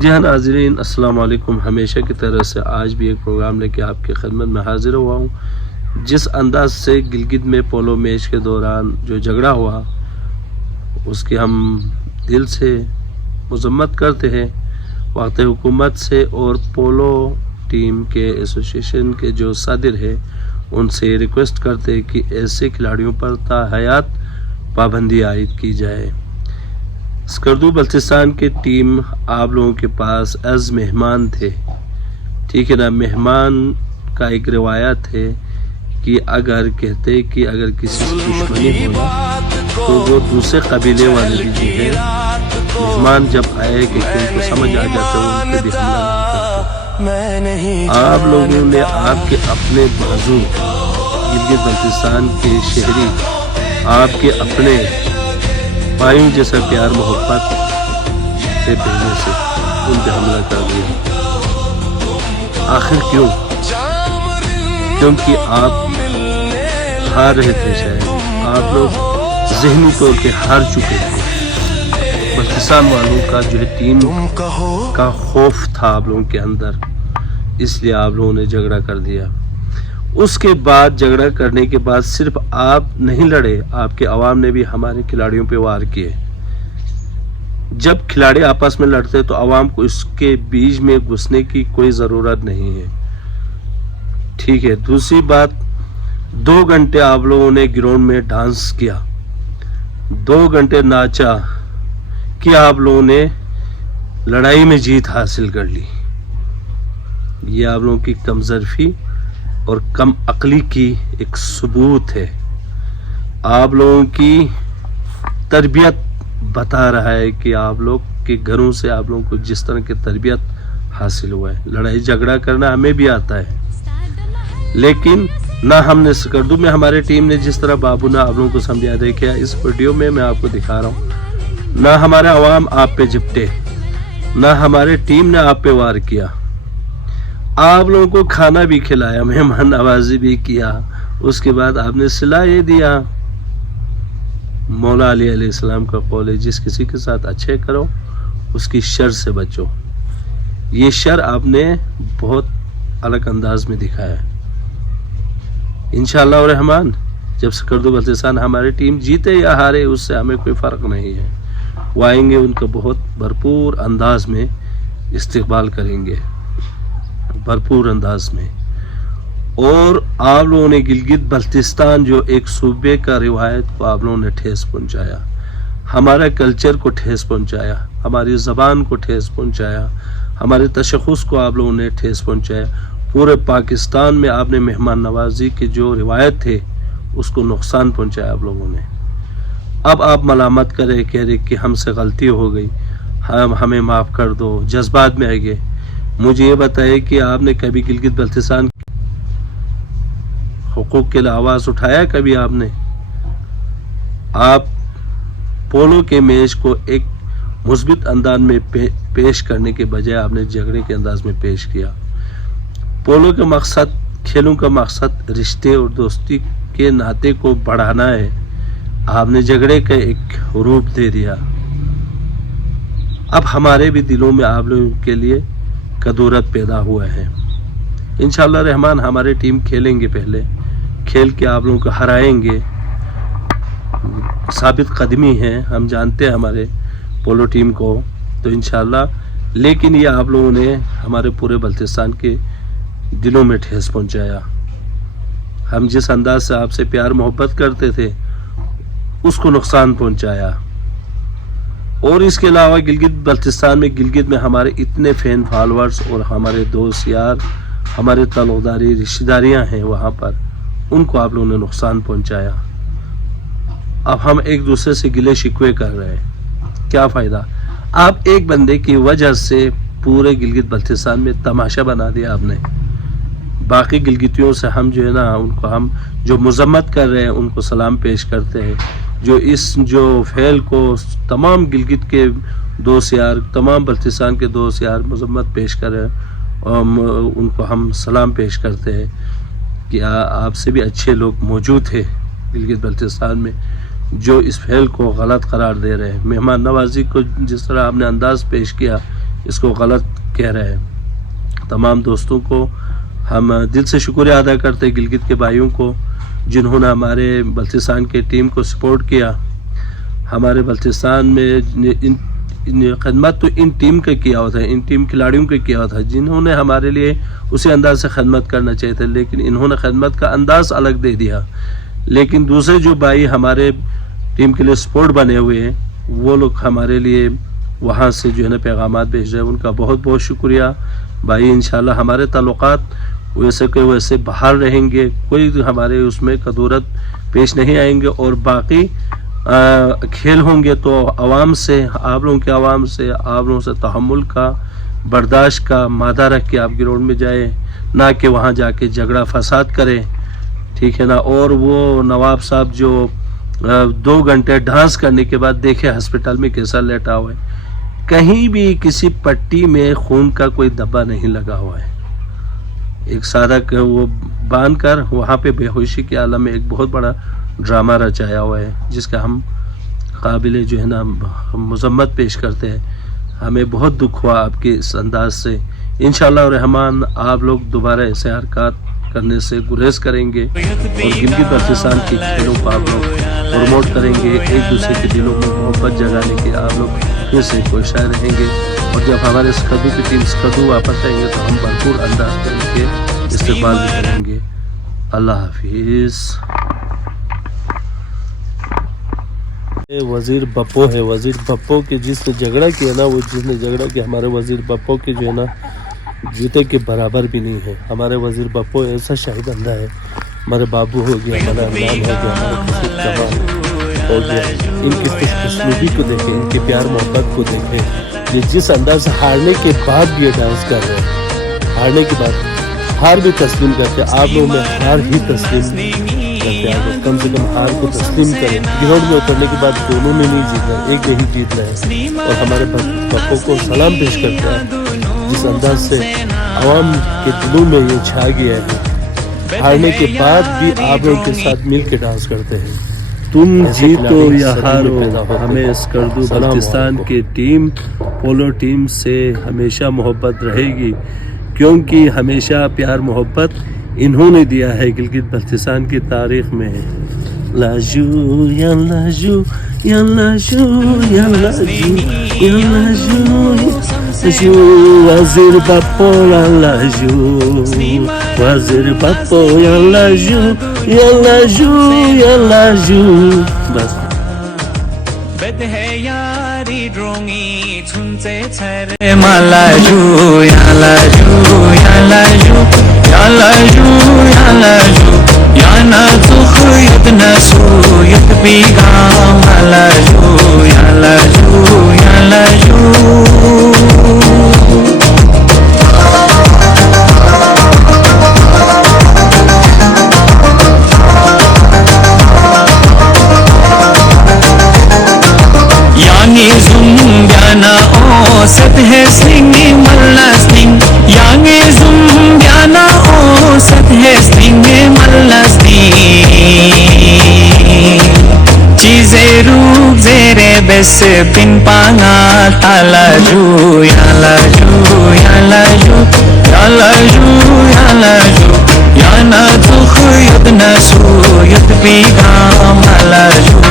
جی ہاں ناظرین، السلام علیکم۔ ہمیشہ کی طرح سے آج بھی ایک پروگرام لے کے آپ کی خدمت میں حاضر ہوا ہوں۔ جس انداز سے گلگت میں پولو میچ کے دوران جو جھگڑا ہوا اس کی ہم دل سے مذمت کرتے ہیں۔ وقت حکومت سے اور پولو ٹیم کے ایسوسیشن کے جو صدر ہے ان سے ریکویسٹ کرتے ہیں کہ ایسے کھلاڑیوں پر تا حیات پابندی عائد کی جائے۔ سکردو بلتستان کی ٹیم آپ لوگوں کے پاس ایز مہمان تھے، ٹھیک ہے نا۔ مہمان کا ایک روایت ہے کہ اگر کہتے کہ اگر کسی سے دشمنی ہو تو وہ دوسرے قبیلے والے بھی جو ہے مہمان جب آئے کہ ان کو سمجھ آ جاتا ہے ان پہ بھی حملہ نہیں کرتے۔ آپ لوگوں نے آپ کے اپنے بازو گلگت بلتستان کے شہری آپ کے اپنے بھائیوں جیسا پیار محبت سے پہلے سے ان پہ حملہ کر دیا۔ آخر کیوں؟ کیونکہ آپ ہار رہے تھے، شاید آپ لوگ ذہنی طور پہ ہار چکے تھے۔ بلتستان والوں کا جو ہے ٹیم کا خوف تھا آپ لوگوں کے اندر، اس لیے آپ لوگوں نے جھگڑا کر دیا۔ اس کے بعد جھگڑا کرنے کے بعد صرف آپ نہیں لڑے، آپ کے عوام نے بھی ہمارے کھلاڑیوں پہ وار کیے۔ جب کھلاڑی آپس میں لڑتے تو عوام کو اس کے بیچ میں گھسنے کی کوئی ضرورت نہیں ہے، ٹھیک ہے۔ دوسری بات، 2 گھنٹے آپ لوگوں نے گراؤنڈ میں ڈانس کیا، 2 گھنٹے ناچا کہ آپ لوگوں نے لڑائی میں جیت حاصل کر لی۔ یہ آپ لوگوں کی کم ظرفی اور کم عقلی کی ایک ثبوت ہے۔ آپ لوگوں کی تربیت بتا رہا ہے کہ آپ لوگ کے گھروں سے آپ لوگوں کو جس طرح کی تربیت حاصل ہوا ہے۔ لڑائی جھگڑا کرنا ہمیں بھی آتا ہے، لیکن نہ ہم نے سکردو میں ہمارے ٹیم نے جس طرح بابو نے آپ لوگوں کو سمجھا دے کیا اس ویڈیو میں آپ کو دکھا رہا ہوں، نہ ہمارے عوام آپ پہ جپٹے، نہ ہمارے ٹیم نے آپ پہ وار کیا۔ آپ لوگوں کو کھانا بھی کھلایا، مہمان نوازی بھی کیا، اس کے بعد آپ نے صلاح یہ دیا، مولا علی علیہ السلام کا قول ہے جس کسی کے ساتھ اچھے کرو اس کی شر سے بچو۔ یہ شر آپ نے بہت الگ انداز میں دکھایا۔ انشاءاللہ الرحمن جب سکردو بلتستان ہماری ٹیم جیتے یا ہارے اس سے ہمیں کوئی فرق نہیں ہے، وہ آئیں گے ان کا بہت بھرپور انداز میں استقبال کریں گے، بھرپور انداز میں۔ اور آپ لوگوں نے گلگت بلتستان جو ایک صوبے کا روایت کو آپ لوگوں نے ٹھیس پہنچایا، ہمارا کلچر کو ٹھیس پہنچایا، ہماری زبان کو ٹھیس پہنچایا، ہمارے تشخص کو آپ لوگوں نے ٹھیس پہنچایا۔ پورے پاکستان میں آپ نے مہمان نوازی کی جو روایت تھے اس کو نقصان پہنچایا آپ لوگوں نے۔ اب آپ ملامت کرے کہہ رہے کہ ہم سے غلطی ہو گئی، ہمیں معاف کر دو، جذبات میں آئے گئے۔ مجھے یہ بتائے کہ آپ نے کبھی گلگت بلتستان حقوق کے لیے آواز اٹھایا؟ کبھی آپ نے؟ آپ پولو کے میچ کو ایک مثبت انداز میں پیش کرنے کے بجائے آپ نے جھگڑے کے انداز میں پیش کیا۔ پولو کا مقصد، کھیلوں کا مقصد رشتے اور دوستی کے ناطے کو بڑھانا ہے، آپ نے جھگڑے کا ایک روپ دے دیا۔ اب ہمارے بھی دلوں میں آپ لوگوں کے لیے کدورت پیدا ہوا ہے۔ انشاءاللہ رحمان ہمارے ٹیم کھیلیں گے، پہلے کھیل کے آپ لوگوں کو ہرائیں گے، ثابت قدمی ہے، ہم جانتے ہیں ہمارے پولو ٹیم کو، تو انشاءاللہ۔ لیکن یہ آپ لوگوں نے ہمارے پورے بلتستان کے دلوں میں ٹھیس پہنچایا۔ ہم جس انداز سے آپ سے پیار محبت کرتے تھے اس کو نقصان پہنچایا۔ اور اس کے علاوہ گلگت بلتستان میں، گلگت میں ہمارے اتنے فین فالورز اور ہمارے دوست یار، ہمارے تعلقداری رشتہ داریاں ہیں وہاں پر، ان کو آپ لوگوں نے نقصان پہنچایا۔ اب ہم ایک دوسرے سے گلے شکوے کر رہے ہیں، کیا فائدہ؟ آپ ایک بندے کی وجہ سے پورے گلگت بلتستان میں تماشا بنا دیا آپ نے۔ باقی گلگتیوں سے ہم جو ہے نا، ان کو ہم جو مذمت کر رہے ہیں ان کو سلام پیش کرتے ہیں، جو اس جو فعل کو تمام گلگت کے دوست یار، تمام بلتستان کے دوست یار مذمت پیش کر رہے ہیں، ان کو ہم سلام پیش کرتے ہیں کہ آپ سے بھی اچھے لوگ موجود ہیں گلگت بلتستان میں جو اس فعل کو غلط قرار دے رہے ہیں۔ مہمان نوازی کو جس طرح آپ نے انداز پیش کیا اس کو غلط کہہ رہے ہیں. تمام دوستوں کو ہم دل سے شکریہ ادا کرتے ہیں، گلگت کے بھائیوں کو جنہوں نے ہمارے بلتستان کے ٹیم کو سپورٹ کیا. ہمارے بلتستان میں خدمت تو ان ٹیم کا کیا ہوا تھا، ان ٹیم کھلاڑیوں کا کیا ہوا تھا جنہوں نے ہمارے لیے اسی انداز سے خدمت کرنا چاہیے تھا، لیکن انہوں نے خدمت کا انداز الگ دے دیا. لیکن دوسرے جو بھائی ہمارے ٹیم کے لیے سپورٹ بنے ہوئے ہیں وہ لوگ ہمارے لیے وہاں سے جو ہے نا پیغامات بھیج رہے ہیں، ان کا بہت بہت شکریہ بھائی. انشاءاللہ ہمارے تعلقات ویسے کہ ویسے باہر رہیں گے، کوئی ہمارے اس میں کدورت پیش نہیں آئیں گے. اور باقی کھیل ہوں گے تو عوام سے، آپ لوگوں کے عوام سے، آپ لوگوں سے تحمل کا، برداشت کا مادہ رکھ کے آپ گراؤنڈ میں جائیں، نہ کہ وہاں جا کے جھگڑا فساد کریں، ٹھیک ہے نا. اور وہ نواب صاحب جو 2 گھنٹے ڈانس کرنے کے بعد دیکھے ہسپتال میں کیسا لیٹا ہوا ہے، کہیں بھی کسی پٹی میں خون کا کوئی دبا نہیں لگا ہوا ہے. ایک سادہ وہ باندھ کر وہاں پہ بے ہوشی کے عالم میں ایک بہت بڑا ڈرامہ رچایا ہوا ہے، جس کا ہم قابل جو ہے نا مذمت پیش کرتے ہیں. ہمیں بہت دکھ ہوا آپ کے اس انداز سے. انشاءاللہ الرحمن آپ لوگ دوبارہ ایسے حرکات کرنے سے گریز کریں گے اور گلگت بلتستان کے کھیلوں کو آپ لوگ پروموٹ کریں گے، ایک دوسرے کے دلوں میں محبت جگانے کے آپ لوگ پھر سے کوشاں رہیں گے. اور جب ہمارے سکھدو کی ٹیم سکھدو واپس آئیں گے تو ہم بھرپور انداز کر کے استقبال بھی کریں گے. اللہ حافظ. وزیر بپو ہے، وزیر بپو کے جس نے جھگڑا کیا نا، وہ جس نے جھگڑا کیا ہمارے وزیر بپو کے جو ہے نا جوتے کے برابر بھی نہیں ہے. ہمارے وزیر بپو ایسا شاہی بندہ ہے. ہمارے بابو ہو گیا، ہمارا نام ہو گیا، ہمارے کسی کمال ہو گیا. ان کی خوشنودی کو دیکھیں، ان کے پیار محبت کو دیکھیں. یہ جس انداز سے ہارنے کے بعد بھی یہ ڈانس کر رہے ہیں، ہارنے کے بعد ہار بھی تسلیم کرتے. آپ لوگوں میں ہار ہی تسلیم کرتے ہیں، کم سے کم ہار کو تسلیم کریں. گراؤنڈ میں اترنے کے بعد دونوں میں نہیں جیت رہے، ایک میں ہی جیت رہے ہیں. اور ہمارے بپو کو سلام پیش کرتے ہیں جس انداز سے عوام کے دلوں میں یہ چھا گیا ہے. ہارنے کے بعد بھی آپ لوگوں کے ساتھ مل کے ڈانس کرتے ہیں. تم جیتو یا ہارو، ہمیں سکردو بلتستان کی ٹیم پولو ٹیم سے ہمیشہ محبت رہے گی، کیونکہ ہمیشہ پیار محبت انہوں نے دیا ہے گلگت بلتستان کی تاریخ میں. لاجو یا لاجو یا لاجو یا لاجو یا لاجو جو وزیر بپو یا لاجو، وزیر بپو یا لاجو یا لاجو یا لاجو. بس بد ہے یاری ڈرونگی چھنچے چھرے مالاجو یا لاجو یا لاجو یا لاجو یا لاجو یا نازخ ید نسو ید بیگام لاجو یا لاجو یا لاجو. یعنی زمبیانا او ست ہے سنگی ملنا سنگ، یعنی زمبیانا او ست ہے سنگی ملنا سنگ. چیزیں روپ زیرے بس پن پانگا تالاجو یا لاجو یا لاجو یا لاجو یا لاجو یا نازخ ید نسو ید بیگام لاجو.